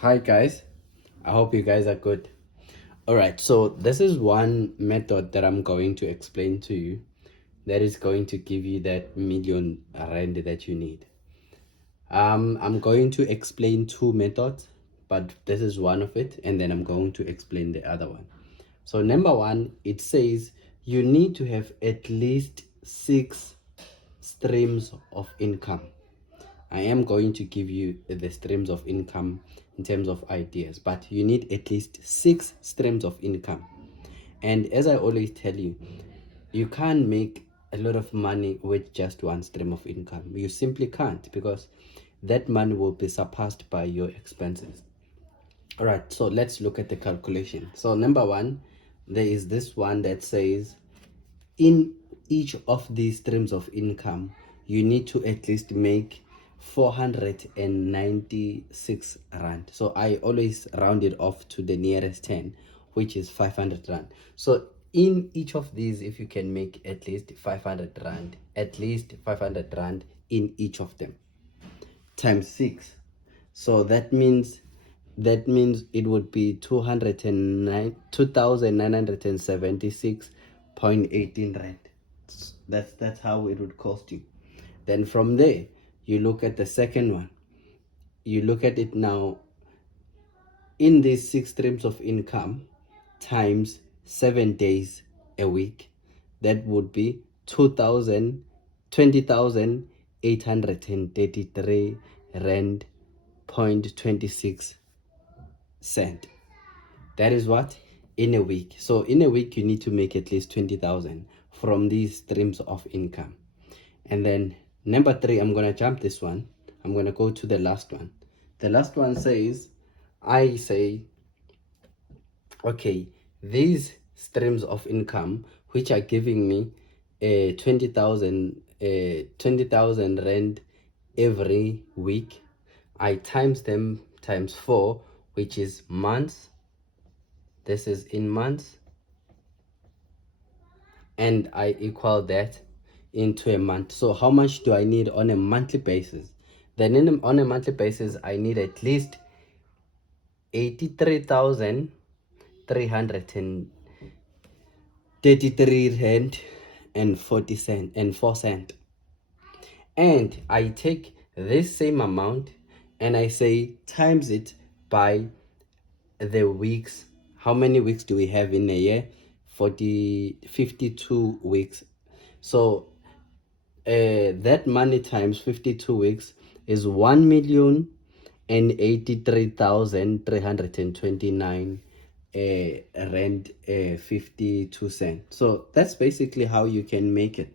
Hi guys, I hope you guys are good. Alright, so this is one method that I'm going to explain to you that is going to give you that million rand that you need. I'm going to explain two methods, but this is one of it, and then I'm going to explain the other one. So number one, it says you need to have at least 6 streams of income. I am going to give you the streams of income in terms of ideas, but you need at least 6 streams of income. And as I always tell you, you can't make a lot of money with just one stream of income. You simply can't, because that money will be surpassed by your expenses. All right, so let's look at the calculation. So number one, there is this one that says in each of these streams of income, you need to at least make 496 rand. So I always round it off to the nearest 10, which is 500 rand. So in each of these, if you can make at least 500 rand, at least 500 rand in each of them, times 6. So that means it would be 2,976.18 rand. That's how it would cost you. Then from there, you look at the second one. You look at it now in these 6 streams of income times 7 days a week. That would be 20,833 rand 0.26 cent. That is what? In a week. So in a week, you need to make at least 20,000 from these streams of income. And then number 3, I'm going to jump this one. I'm going to go to the last one. The last one says, I say, okay, these streams of income, which are giving me 20,000 rand every week, I times them times 4, which is months. This is in months, and I equal that into a month. So how much do I need on a monthly basis? Then on a monthly basis, I need at least 83,333 rand and 40 cent and 4 cent. And I take this same amount and I say times it by the weeks. How many weeks do we have in a year? 52 weeks. So that money times 52 weeks is 1,083,329 rand 52 cents. So that's basically how you can make it.